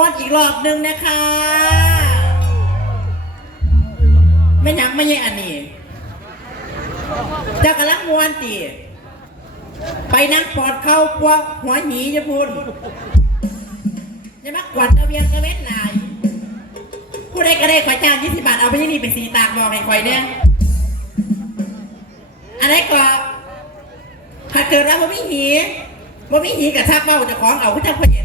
วนอีกรอบหนึ่งนะคะไม่หยังไม่ใช่อันนี้เจะกำลังมวนตีไปนั่งปอดเข้าพวกหัวหนีจะพูนอย่ามากวาดกระเวียงกระเว้นหลายผู้ใดก็ได้ขอยจ้างยี่สิบบาทเอาไปยี่นี่เป็นสีตากบอกให้คอยเนี่ยอันไหนก็ถ้าเกิดว่าบ่มีหีบ่มีหีกับชักเบ้าจะของเอาขึ้นจังพอ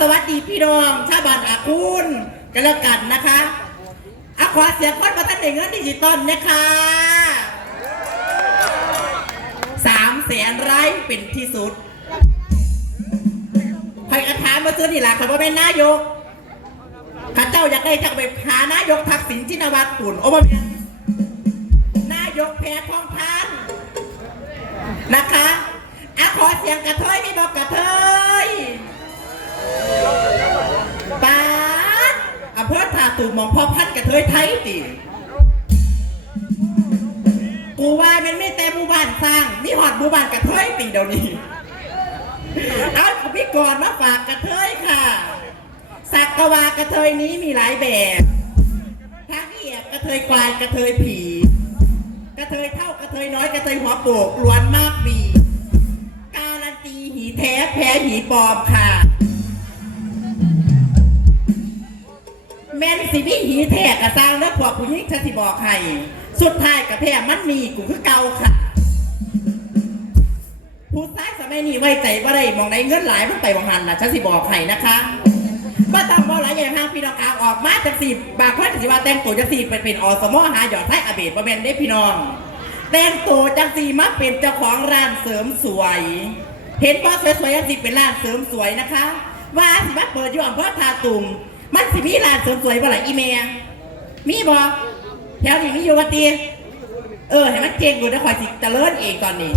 สวัสดีพี่น้องชาวบ้านอาคุณกันแล้วกันนะคะอาขอเสียงคนมาท่านได้เงินดิจิตอลนะคะสามแสนไร่เป็นที่สุดใครกระถามมาซื้อนี่แหละคำว่าเป็นนายกข้าเจ้าอยากได้จะไปหานายกทักษิณชินวัตรปุ่นโอ้บ่แม่นนายกแพทองทานนะคะอะขอเสียงกระเทยไม่บอกกระเทย ปาดอำเภอท่าตูมมองพ่อพันธุ์กระเทยไทยติกูว่ามันไม่แต่หมู่บ้านสร้างนี่หอดหมู่บ้านกระเทยติเดี๋ยวนี้ เอาพี่กรมาฝากกระเทยค่ะสักกะวากระเทยนี้มีหลายแบบทั้งเอียบกระเทยควายกระเทยผี กระเทยเท่ากระเทยน้อยกระเทยหัวโปกล้วนมากบีการันตีหีแท้แพ้หีปลอมค่ะ แม่นสิพี่หีแท้กระซังแล้วพวกผู้หญิงฉันสิบอกให้สุดท้ายกระแพ้มันมีกูคือเก่าค่ะผู้ชายสมัยนี้ไว้ใจว่าได้มองในเงินหลายมันไปวังหันนะฉันสิบอกให้นะคะว่าตามบอหลายอย่างทางพี่น้องกลางออกมาจากสีบางคนสิว่าแต่งตัวจากสีเป็นเป็นอสมอหาหยอดไทยอเบดประเบนได้พี่น้อง แต่งตัวจากสีมาเป็นเจ้าของร้านเสริมสวย เห็นว่าสวยๆจากสีเป็นร้านเสริมสวยนะคะ ว่าสิมาเปิดอยู่อำเภอทาตุม มันสิมีร้านเสริมสวยบ่หลอีเมียมีบ่แถวนี้มีอยู่วัตีเออให้มันเจงกูนะคอยสิเจริญเองตอนนี้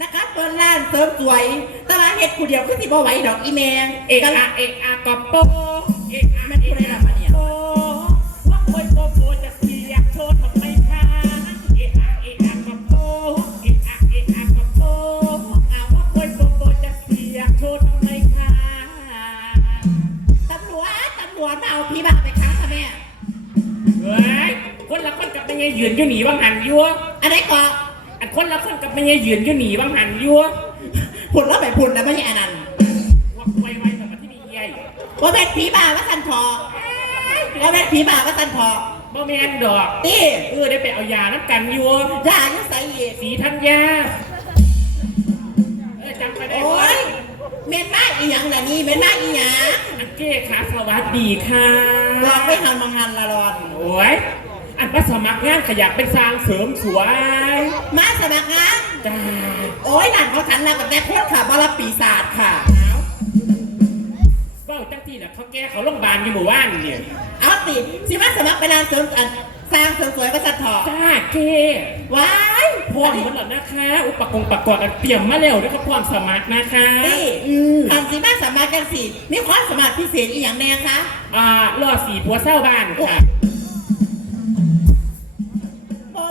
นะคะเปิดร้านเสริมสวยตลาดเฮ็ดผู้เดียวคือสิบ่ไหวดอกอีเมียเอกอะเอกอะกอบโปเอกอะมันพูดอะไรล่ะ ไม่ไงยืนอยู่หนีว่างหันยัวอันไหนก่อนอันคนละคนกับไม่ไงยืนอยู่หนีว่างหันยัวผุดแล้วไปผุดแล้วไม่ใช่อันนั้นว่าไวไวแบบที่นี่ใหญ่ว่าเป็นผีบ้าว่าสันทอว่าเป็นผีบ้าว่าสันทอบ่แมนดอกตี้เออได้ไปเอายาน้ำกันยัวยายุใส่สีธัญญาเออจำไปได้โอ้ไหมยเมนมาอีหยังน่ะนี่เมนมาอีหยังอันเก้ค่ะสวัสดีค่ะลองไม่ทันมองหันละรอนโอ้ย อันว่าสมัครงานขยับเป็นสร้างเสริมสวยมาสมัครงานจ้าโอ้ยนั่นเขาฉันแล้วกับแต่โคตรค่ะบาลปีศาจค่ะเอาเบ้าจังที่น่ะเขาแก้เขาโรงพยาบาลอยู่หมู่บ้านเนี่ยเอาติสิมาสมัครไปร้านเสริมอันสร้างเสริมสวยว่าสันทอจ้าเก้ว้ายพร้อมหมดแล้วนะคะ อุปกรณ์ประกอบกันเตรียมมาแล้วด้วยครับพร้อมสมัครนะคะนี่อืมทำสีมาสามารถกันสิมีความสามารถพิเศษอีกอย่างแน่คะอ่ารอสีผัวเศร้าบ้านค่ะ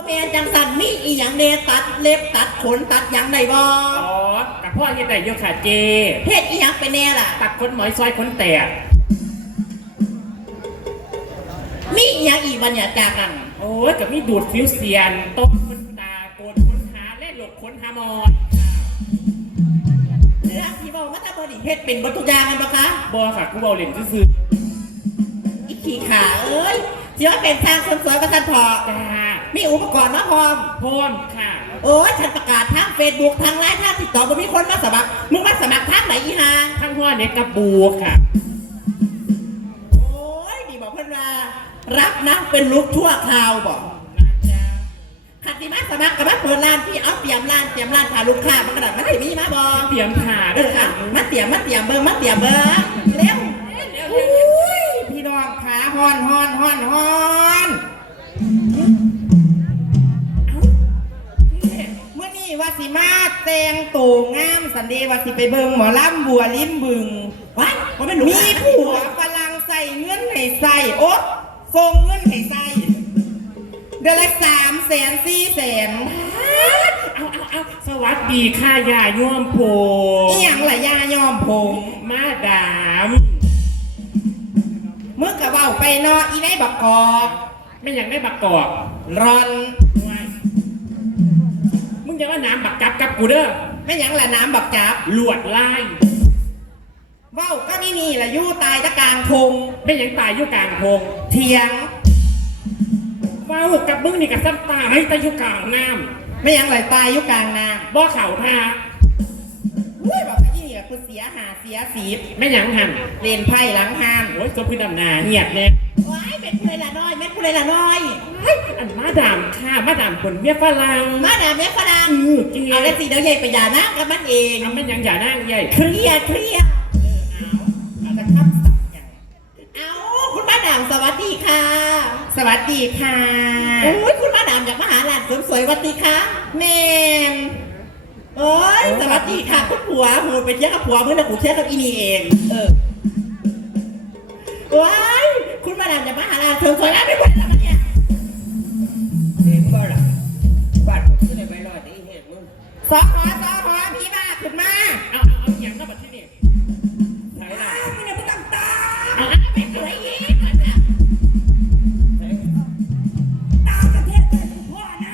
โมเมนจังสันมีอีกอย่างแน่ตัดเล็บตัดขนตัดหยังใดบ่อ๋อกับพ่อเฮ็ดได้อยกค่ะเจเพศอีกอย่างเป็นแน่ล่ะ ตัดคนหมอยซอยคนแตก มีอีกอย่างอีกวันเนี่ยจากกันโอ้ยกับมีดูดฟิวเซียนต้มคนตาโกนคนหาเล่นหลบคนหามอนเรื่องที่บอกว่าถ้าบริเพศเป็นบรรทุกอยางกันปะคะบอค่ะกูเบาเล่นซื่ออีกขี่ขาเอ้ยสิว่าเป็นทางคนสวยประสันพอๆจ้า มีอุปกรณ์มาพร้อม พร้อมค่ะ โอ้ยฉันประกาศทางเฟซบุ๊กทางไลน์ทางติดต่อบ่มีคนมาสมัคร มึงมาสมัครทางไหนอีหาทั้งหัวเน็กกับบูค่ะ โอ้ยดีบอกเพื่อนว่ารับนะเป็นลุกทั่วคราวบอกนะจ๊ะขัดดีมากสมัครกับมาเปิดร้านที่เอาเตรียมร้านเตรียมร้านพาลูกค้ามันกระดาษมันได้มีมาบอเตรียมถาเอด้วอยค่ะค่ะมาเตรียมมาเตรียมเบิ้งมาเตรียมเบิ้งเร็วอุ้ยพี่น้องขาฮอนฮอนฮอนฮอน แต่งตัวงามสันเดย์ว่าสิไปเบิ่งหมอลำบัวลิ้มบึงวัดว่าเป็นมีผัวฝรั่งใส่เงินให้ใส่โอ๊ะส่งเงินให้ใส่เดือนละสามแสนสี่แสนเอาเอาเอาสวัสดีค่ะยายย่อมโพอีหยังละยายอมผงมาดามมึงกะเว้าไปเนออีได้บักกอกไม่อยากได้บักกอก รอนมึ งจะว่าน้ำบักจับกับกูเด้อไม่หยังละน้ำบักจับลวดลายเว้าก็นี่นี่ละยู่ตายตะกลางพงไม่อยังตายอยู่กลางพงเถียงเว้ากับมึงนี่กับซ้ำตาให้ตายอยู่กลางน้ไม่หยังละตายอยู่กลางนาำบ่เข่าท่าอุ้ยบอกว่าอีนี่กูเสียหาเสียสีบไม่หยังหันเล่นไพ่หลังหานโอ้ยสมพิดำนาเงียบเนี่ย ละน้อยเม็ดผู้ใดละน้อยเฮ้ยอันมาดามค่ะมาดามคนเมียฝรั่งมาดามเม็ดฝรั่งอือเกลียเอาดละสิเดี๋ยวใหญ่ไปหยานะกับมันเองทำมันยังอย่านั่งใหญ่เครียดเครียดเอาละครับสับอย่างเอาคุณมาดามสวัสดีค่ะ สวัสดีค่ะโอ้ยคุณมาดามอยากมาหาหลานเสริมสวยสวัสดีค่ะแมนโอ้ยสวัสดีค่ะคุณผัวหูไปเที่ยวกับผัวเมื่อนะกูเที่ยวกับอีนี่เอง เออว้ายคุณ มาดามอยากมาหาหลาเสริมสวยแล้วไม่ไหวแล้วมันเนี่ยเห็นบ่ล่ะบ้านผมขึ้นในใบลอยนี่เห็นมึงสอหอสอหอพี่บ้าขึ้นมาเอาเอาเอาอย่างนั้นแบบที่นี่ใช่ล่ะไม่ได้ไม่ต้องตาเอาเอาไปสวยอีกนะตากระเทศแต่พ่อนะ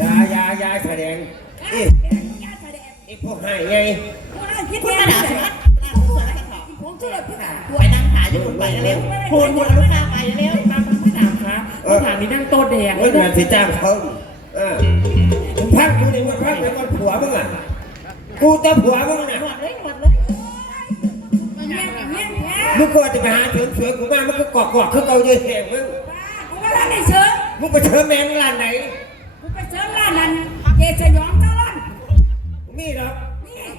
ยายายาแสดงเอ๊ะไอ้พวกให้ไงคุณมาด่าฉัน ไปนั่งหาอยู่ไปเร็วพูนพูนเอาลูกค้าไปเร็วมามามาดามคะมาดามนี่นั่งโต๊ะแดงเฮ้ยมันสิจ้างเขาเออมึงพักกูนี่มึงพักไปก่อนผัวมึงอะกูแต่ผัวมึงน่ะหมดเลยหมดเลยมึงก็จะไปหาเสริมสวยกูมามึงก็กอกกอกคือเก่าเยอะแหงมึงมึงไปเชิญแมงร้านไหนกูไปเฉินร้านนั้นเกจะยอมีหรอก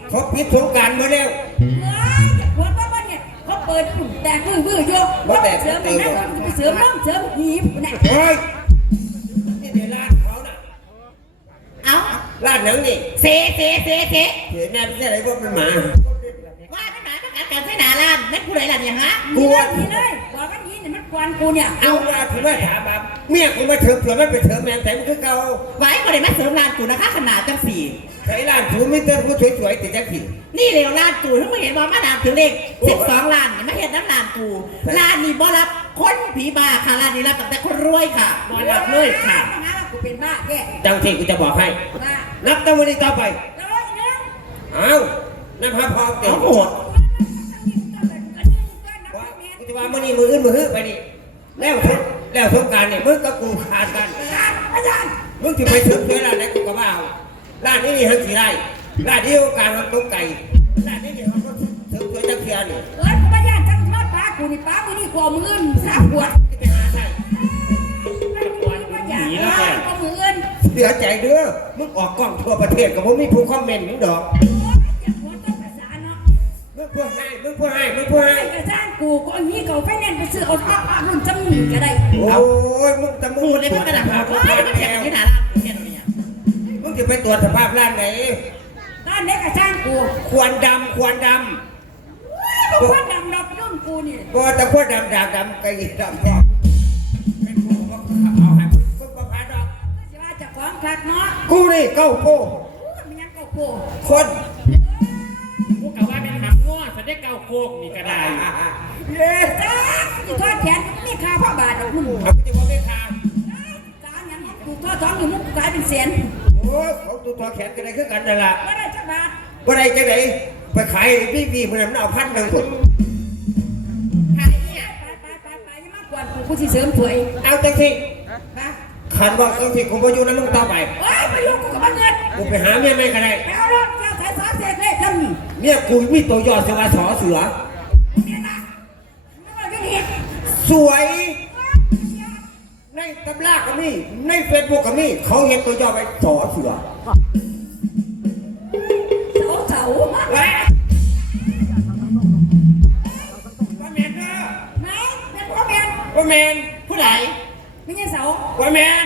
เขาปิดสงการมาแล้ว แต่มือมือโยกเสริมนะไปเสริมน้องเสริมหีบนะเฮ้ยนี่เดี๋ยวร้านเขาน่ะเอาร้านหนังนี่เซเซเซเซเห็นแน่ไม่ใช่อะไรพวกมันหมาว่าไม่หนาประกาศการใช้หนาล้านนั่นผู้ใดล่ะเนี่ยฮะกูนี่เลยบอกว่านี้เนี่ยมัน กวนกูเนี่ยเอาว่าถือว่าถามแบบเมียกูมาเถิมเถิมมันไปเถิมแมงแต่มันคือเก่าไว้ก็ได้มาเสริมล้านกูนะคะขนาดจังสี่ใช้ร้านถูไม่เติมผู้สวยๆติดจักผิด นี่เร็วล้านกูทั้งไม่เห็นว่ามาดามถึงเลขสิบสองล้านนี่มาเห็นน้ำล้านกูล้านนี่บ่รับคนผีบ้าค่ะล้านนี้รับแต่คนรวยค่ะบอรับเลยค่ะ นะกูเป็นบ้าแค่จังที่กูจะบอกให้ บ้านับตั้งวันนี้ต่อไป แล้วอีกนึง เอานับพระพร้อมเต็เอามโหดว่ากูจะ ว่ามื่อนี้มืออื่นมือฮื้อไปนี่แล้วทุกแล้วสงกรารเนี่ยมึงกับกูขาดกันอาจารย์มึงจะไปเถิมสวยร้านไหนกูก็ว่าเอาร้านนี้นี่หันสีไรร้านนี้โอกาสมันตรงไก่ร้านนี้เนี่ยเขาก็เถิมสวยจักเทียนนี่เอ้ยกูมาย่านจังทอดปลากูนี่ปลากูนี่กลัวมือนสามขวดจะไปหาใช่มาย่านก็มือนเสียใจเด้อมึงออกกล้องทั่วประเทศกับผมมีผู้คอมเมนต์มึงดอก มึงพูดให้มึงพูดให้มึงพูดให้ไอ้กระจานกูก็อันนี้เขาไฟแนนซ์ไปซื้อเอาทอดปลารุ่นจมูกก็ได้โอ้ยมึงจะมึงพูดเลยมันกระดับภาพว่าร้านมันแล้อยากวที่หนาล้านกูเนี่ยเนี่ยมึงจะไปตรวจสภาพร้านไหนด้านเล็กกระจานกูควรดำควรดกูว่าดำดำรุ่นกูนี่ำก็ตะควรดำดำดำกระยิบดำก็เป็นกูก็เอาให้มึงประพาดอกจะว่าจะของคักเนาะกูนี่เก้าโป้มันยังก็โกคน เกาโคกนี่ก็ได้เย้จ้าอีทอดแขนนี่ค่าพ่อบาทดอกมึงเอาไปจะว่าไม่ทางจ้าอย่างนี้กูทอดท้องอยู่มึงกูกลายเป็นเสียนโอ้ยของตัวตัวแขนกันได้คือกันนั่นล่ะว่าได้จักบาทว่าไรจะไหนไปขายพี่พี่มันมันเอาพันหนึ่งคนขายเนี่ยไปไปไปไปยังมากกว่ากูกูสิเสริมสวยเอาจังสิฮะขันบอกจังสิกูมาอยู่นั้นมึงต่อไปโอ้ยไปยุ่งกูกับมันเงินกูไปหาเมียไม่ก็ได้ไปเอาำนี่เมียกูมีตัวยอดสวาสอเสือเนี่ยนะไม่ว่าจะเห็นสวย ในตำราก็มีในเฟซบุ๊กก็มีเขาเห็นตัวยอดไปสอเสือเสาเสาแหวะว่าแมนเด้อไหนเป็นพ่อแม่ว่าแมนผู้ใดไม่ใช่เสาว่าแมน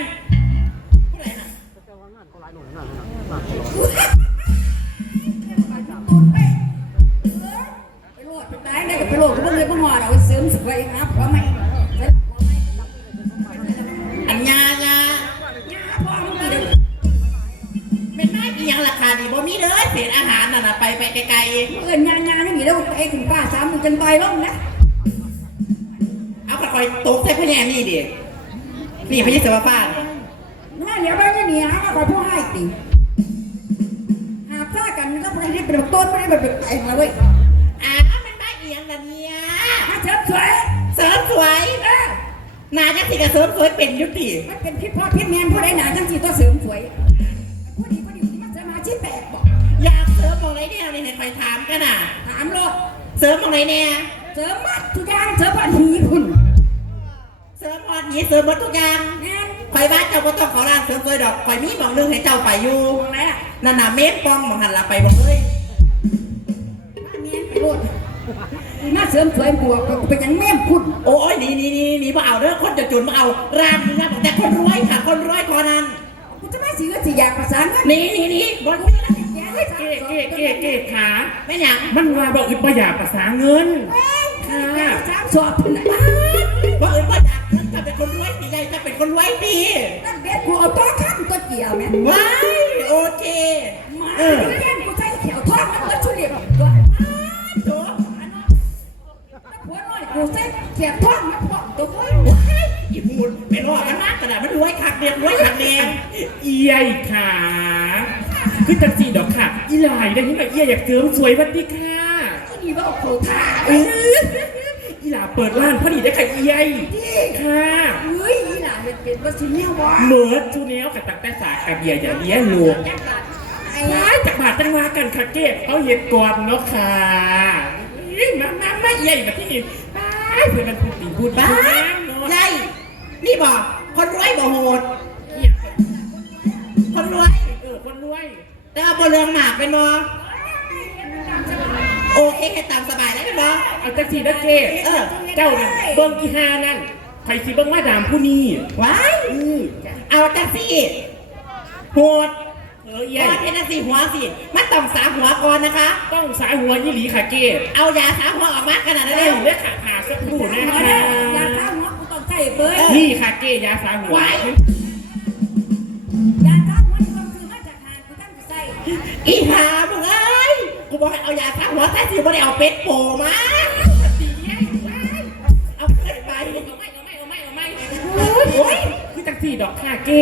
อาไปคอยตกใส่พะแนนี่ดินี่พะยิสวฟ้าเนี่ยนั่นเดี๋ยวไปนี่นี่หาว่าผู้ให้ติหาพลากันก็บ่ได้เป็นต้นบ่ได้เป็นไอ้มาเว้ยอ้าวมันได้เอียงละเนี่ยมาเจ็บสวยเสริมสวยเออหนาจังสิกระเสริมสวยเป็นอยุติมันเป็นพี่พ่อพี่แม่ผู้ใดหนาจังสิตัวเสริมสวยผู้ดีผู้ดีมันจะมาชี้แปดบอกอยากเสริมมองไรเนี่ยนี่ให้คอยถามกันน่ะถามโลดเสริมมองไรเนี่ยเสริมมัดทุกอย่างเสริมบัดหีคุณเส ริมออดหยีเสริมหมดทุกอย่างแน่นคอยบ้านเจ้าบ่ต้องขอร้านเสริมสวยดอกคอยมีหมองหนึงให้เจ้าไปอยู่ตรงไหนอะนั่นน่ะเมฟปองหมองหันละไปบ่เลยมาเมียนไปโลดมาเสริมสวยบวกเป็นอย่างแม่มคุณโอ้ยนี่นี่นี่นี่บ่เอาเด้อคนจะจุนบ่เอาร้านนี้นะแต่คนรวยค่ะ คนรวยกว่านั้นกูจะไม่สิก็สิอยากประสานกันนี่นี่นี่บนนี้นะเก้เก้เก้เก้ขาไม่หยังมันว่าบอกอึดประหยัดภาษาเงินค่ะสามสอบคุณนะ คนรวยดีนั่นเบ็ดกูเอาตัวข้ามตัวเกี่ยวแม่ว้ายโอเคมาเออเลี้ยงกูใส่เขียวทอดมันก็ชุเรียบตัวโถหัวน้อยกูใส่เขียวทอดมันพอตัวคนอีพูดไปรอดมันมากขนาดมันรวยคักเดียรวยคักเดียเอียขาคือจังสีดอกค่ะ อีหลายได้ยินแบบเอียอยากเสริมสวยวันดีค่ะนี่ว่าโคตาเอออีหลาเปิดร้านพอดีได้ค่ะเอียค่ะ เฮ้ยอีหล่าเป็นเป็นว่าสิเนี่ยวะเหมือนชูเนี้ยกับตักแต่สากกับเบียร์อย่างเลี้ยลูกจักบาทไอ้ว้ายจากบาทจังว่ากันค่ะเก้เอาเห็ดก่อนเนาะค่ะอี้มามามาเอียมาที่นี่ไปเพื่อนมันพูดตีพูดบ้าพูดแม่เนาะใหญ่นี่บอกคนรวยบ่โหดเอียคนรวยเออคนรวยแต่ว่าบ่เรืองหมากเป็นบ่โอเคให้ตามสบายได้เป็นบ่เอาจังสีนะเก้เออเจ้าน่ะเบิ้งอีฮานั่น ใครสิเบิ้งมาดามผู้นี้ว้ายอือเอาจังสิโหดเออเอีก่ยอนเป็นจังสิหัวสิมันต้องสาหัวก่อนนะคะ ต้องสายหัวยี่หลีค่ะเก้เอายาสาหัวออกมาขนาดนั้นเร็เร็ววเรียกขาขาสักครู่นะมาคะเนี่ยยาข้าวหัวกูต้องใส่เบิร์ดนี่ค่ะเก้ยาสายหัวยาข้าวหัวที่ต้องซื้อมาจากหางกูตั้งใส่อีหามึงเอ้ยกูบอกให้เอายาสาหัวใส่สิบ่ได้เอาเป็ดโผล่มาเอา โอ้ยโอ้ยคือจังสี่ดอกค่ะเก้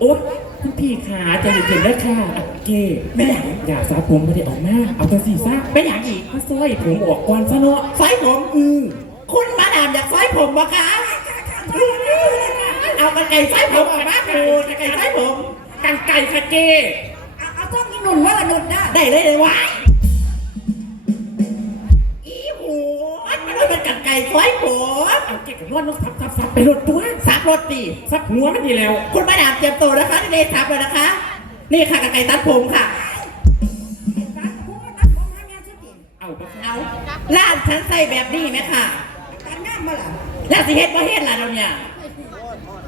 โอ๊ยคุณพี่ขาจะเห็นแล้วค่ะอะเก้แม่หยังอย่าสาผมไม่ได้ออกมาเอาจังสี่ซะแม่หยังอีกมาซอยผมออกก่อนซะเนาะซอยผมอืมคุณมาดามอยากซอยผมบ่คะเอากระไก่ซอยผมออกมาคูกระไก่ซอยผมกันไก่ค่ะเก้เอาเอาต้องกินหนุนว่าหนุนได้ได้เลยเลยวะ กันไก่ซอยผมเอาเก้กับนวดนกซับซับซับไปรถตัวสับรถดิซับหัวมันดีแล้ว คุณมาดามเตรียมตัวนะคะที่ได้สับเลยนะคะ นี่ค่ะกระไก่ตัดผมค่ะตัดผมมาตัดผมให้แม่สุดดิเอาไปเอาร้านฉันใส่แบบนี้ไหมค่ะตัดงามมาล่ะแล้วสิเฮ็ดบ่เฮ็ดล่ะเดี๋ยวเนี้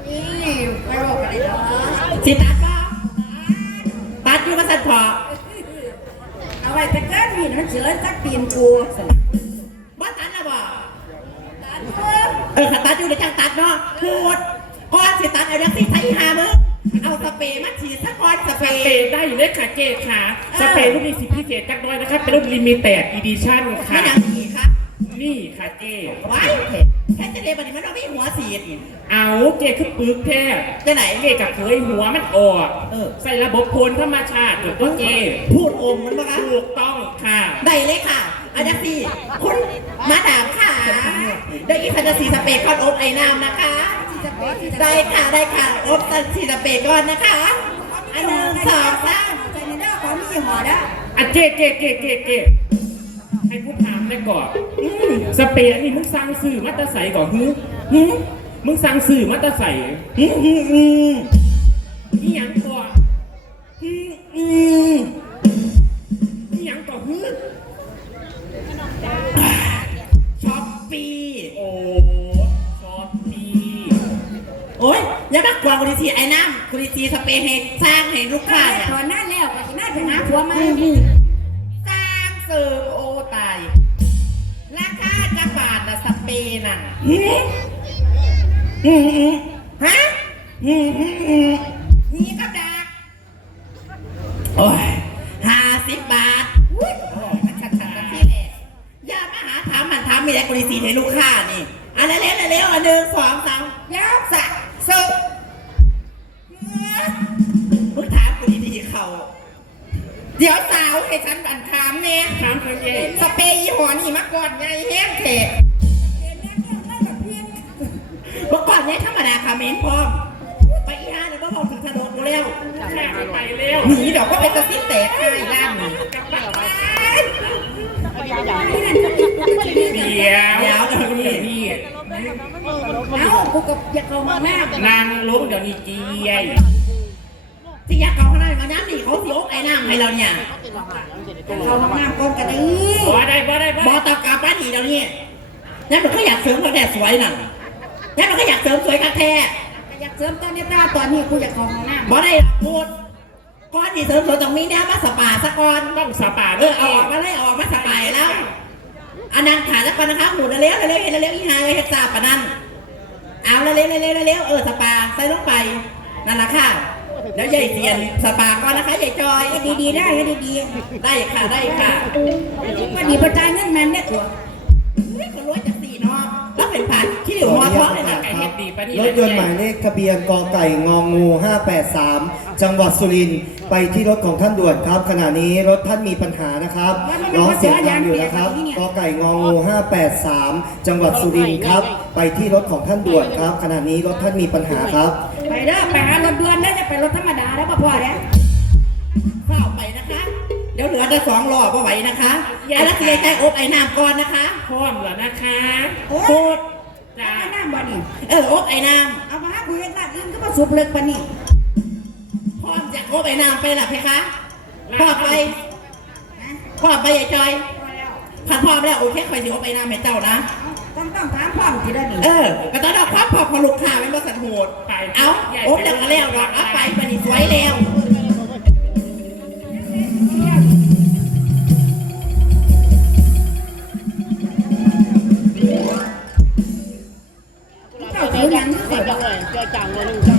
นี่ไปบอกกันเลยเนาะสิตัดบ่ตัดอยู่มาสั่นพอเอาไว้แต่เกินมีมันเสือสักปีนกูสิบ่ตัดแล้วบ่ตัด เพิ่มเออขัตัดอยู่ในจังตัดเนาะพูดก่อนสิตัดเอาจังสิใส่หามึงเอาสเปรย์มาฉีดซะก่อนสเปรสย์เปรย์ได้เลยค่ะเก้ค่ะสเปรย์รุ่นนี้สิพิเศษจักหน้อยนะครับ เป็นรุ่นลิมิเต็ดอีดิชั่นไม่ค่ะ ดังอีกค่ะนี่ค่ะเก้ว้ายแค่จะเดบันนี้มันต้องมีหัวสีดอีกเอาเก้คือปึกแท้จะไหนเก้กับเคยหัวมันออก เออ ใส่ระบบโพลธรรมชาติจุดต้นเก้พูดอมมันปะคะถูกต้องค่ะ ได้เลยค่ะ อาจารย์สีคุณมาดามค่ะ ได้อีกคันจะสีสเปรย์ก่อนอบไอ้น้ำนะคะ ได้ค่ะได้ค่ะอบตันสีสเปรย์ก่อนนะคะ อันหนึ่งสองสามใจในเด้อความมีหัวเด้ออะเก้เก้เก้เก้เก้ให้ผู้ถามได้ก่อนอืมสเปรย์อันนี้มึงสั่งซื้อมาแตาใส่ก่อนฮึอืมมึงสั่งซื้อมาแตาใส่อืมอืมอืมอีหยังก่อนอืมอืมอี โอ้ยยังมากวางกุลิทีไอ้น้ำคุลิทีสเปรย์ให้สร้างให้ลูกค้าเนี่ยตอนนั้นแล้วก็สิน่าจะหาผัวใหม่สร้างเสริมโอตายราคาจะบาทละสเปรย์นั่ะอืมอือฮะอืมอืมอนี่ก็บดักโอ้ยห้าสิบบาทอุ้ยยากชัดๆกที่แหลอย่ามาหาถามมันถามมีแต่คุลิทีให้ลูกค้านี่อันนั้นเร็วๆอันหนึ่งสองสาม ยาวสะ เดี๋ยวสาวให้ฉันอันถามเนี่ยถามคนเย่สเปรย์ยี่ห้อนี่มาก่อนไงแห้งเถะเรียนแม่เนี่ยได้แบบเพี้ยนเมื่อก่อนเนี่ยธรรมดาค่ะเมนพร้อมไปอีห้าเนี่ยก็พอถึงถนนกูแล้วแค่ไม่ไปเร็วหนีดอกก็เป็นกระซิบแตกให้ล่ามนี่กลับบ้านไปที่นั่นจะมีกูจะมีเดี๋ยวเดี๋ยวเดี๋ยวนี่นี่เอ้ากูกับอยากเข้ามาแม่นางลงเดี๋ยวนี้เจีย ที่ยักษ์เขาข้างในมาน้ำนี่เขาสิโอ๊กไอ้น้ำให้เราเนี่ยเข้ามาแม่ก่อนกันนี่บ่ได้บ่ได้บ่บอตากาป้าหนีเราเนี่ยนั่นมันก็อยากเสริมเขาแดดสวยนั่นนั่นมันก็อยากเสริมสวยกัแท้อยากเสริมตอนนี้ตาตอนนี้กูอยากเขาห้องน้ำบอได้พูดก้อนที่เสริมสวยตรงนี้เนี่ยมาสปาสะกอนต้องสปาเอเด้อออออกมาเลยออกมาสปายแล้ว อันนั้นขาแล้วก่อนนะคะหมุนเร็วๆเร็วเร็วอีหาเลยเฮ็ดซาปะนั่นเอาเร็วๆเร็วเร็วเออสปาใส่ลงไปนั่นแหละค่ะ แล้วใหญ่เสียนสปาก่อนนะคะใหญ่จอยให้ดีๆได้ให้ดีได้ค่ะได้ค่ะๆว่าดีประจายเงินมันเนี่ยตัวเฮ้ยคนรวยจากสี่เนาะแล้วเป็นผ่านที่เหลือหัวท้องเลยนะไก่เฮ็ดดีปะนี่รถยนต์หมายเลขทะเบียนกอไก่งองู 583 จังหวัดสุรินทร์ไปที่รถของท่านด่วนครับ ขณะนี้รถท่านมีปัญหานะครับร้องเสียงดังอยู่นะครับกอไก่งองู 583 จังหวัดสุรินทร์ครับ ไปที่รถของท่านด่วนครับ ขณะนี้รถท่านมีปัญหาครับ ไปเด้อไป ไปรถธรรมดาแล้วพอแล้วเข้าไปนะคะ เดี๋ยวเหลือแต่สองรอบก็ไหวนะคะไอ้ลักเกียใจอบไอ้น้ำก่อนนะคะพร้อมแล้วนะคะโอ้พูยดจ้าเอาน้ำบ่นี่เอออบไอ้น้เอามาหาคุยกันร้านอื่นก็มาสูบเลิกปะนี่ำพร้อมจะอบไอ้น้ำไปล่ะเพคะพร้อมไปพร้อมไปใหญ่จอยถ้าพร้อมแล้วโอเคคอยสิอบไอ้น้ำให้เจ้านะ ต้องต้องถามพ่อมทีละนี่เออก็ต้องเอาความพอพอลูกค้าเป็นบริษัทโหดไปเอาอบแล้วก็แล้วดอกเอาไปปฏิสวยแล้วเจ้าถือยังนี่เดี๋ข่ยอวยบจัองกเลยเจอจังเลย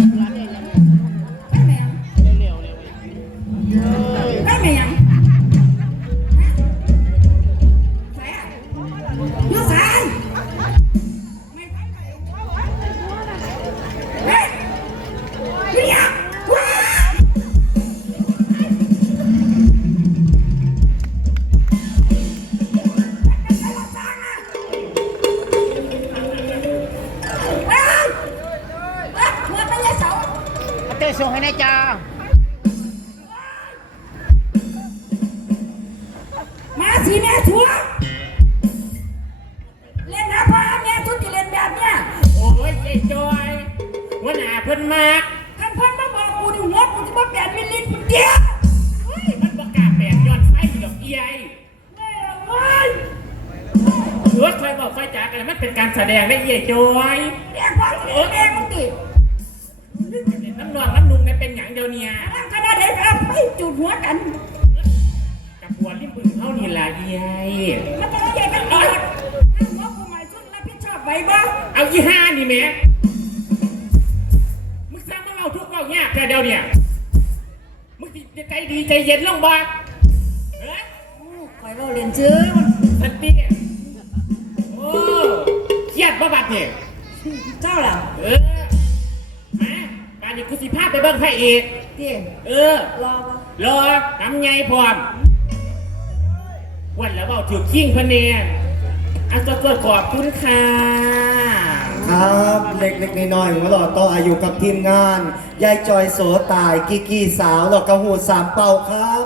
ชัวเล่นนะพ่อแม่ทุกที่เล่นแบบเนี้ยโอ้ยไอ้จอยหัวหน้าเพิ่นมากท่านเพิ่นมาบอกกูดิหัวกูจะมาแปดมิลลิลิตรเดียวเฮ้ยมันประกล้าศแปลงยอดไฟดอกเอียยแม่เว้ยหรือว่าคอยบอกคอยจากกันมันเป็นการแสดงได้เอียจอยแม่พ่อเออแม่มึงดิน้ำนอนน้ำนุ่งเนี่ยเป็นอย่างเดียวเนี่ยร่างคณะเด็กเอาไปจุดหัวกันกับหัว ริมบึงเท่านี่ล่ะเอียยมันจะได้ใหญ่กันหมดหัวกูหมายชุดรับผิดชอบไว้บ้างเอายี่ห้านี่แม่มึงสร้างมาเราทุกข์เรายากแค่เดียวเนี่ยมึงสิใจดีใจเย็นลงบ้างเฮ้ยคอยเราเรียนชื่อสันติโอ้เครียดบ่บัดเนี่ยเจ้าล่ะเออมาป่านนี้กูสิพาไปเบิ่งพระเอกเตี้ยเออรอวะรอทำไงพร้อม วันแล้วเบาถือขิ้งพะเนียอันสดๆขอบคุณค่ะครับเล็กๆน้อยๆมาหล่อต่ออายุกับทีมงาน ยายจอยโสตาย กิกกี้สาวหลอกกระหูสามเป่าครับ